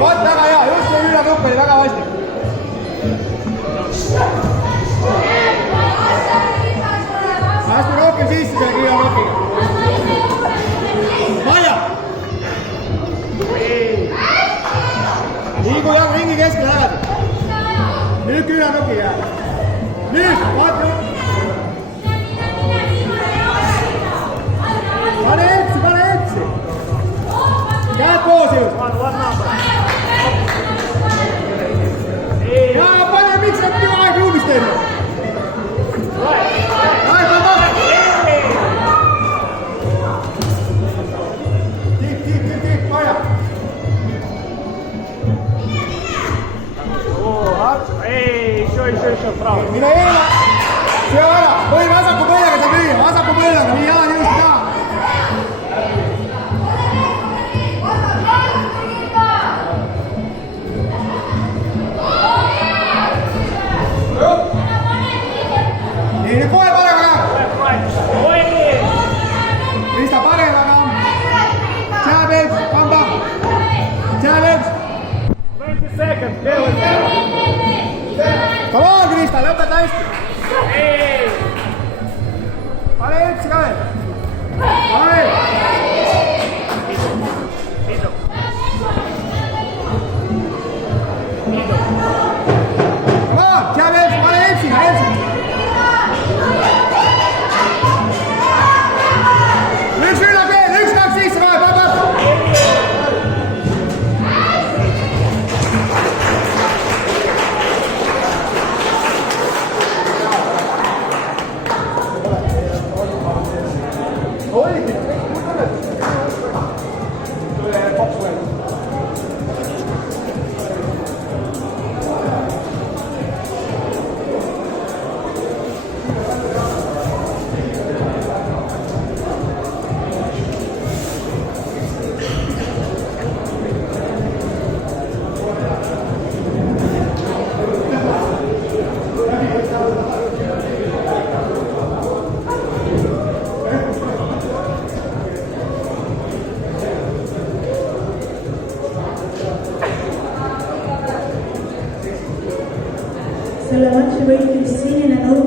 vaat väga hea, just see ülenupp oli väga vastik. Hästi rohkem sisse selle ülenupiga. Maja! Liigu jah, ringi keskele tagasi. Nüüd ülenupi jääb. Nüüd, vaata! Pane etsi! Käed koos jõud! Ja pane miks nad küll aeg ruumist teeme! Tiip, Maja! Еще право. Mine eela! See on ära! Või vasaku põllega saab lüüa! Vasaku põllega! Nii Jaan just ka! Nii, nüüd kohe parema ka! Krista parema ka! Tšääbeks! Kamba! Tšääbeks! 20 seconds, делай! Come on, Krista, lõpeta hästi! Pane etsi ka veel! Pane! Come on, Tšääbeks, pane etsi! Üks üllab veel, üks kaks sisse kohe, papap! Selle matši võitis sinine nõu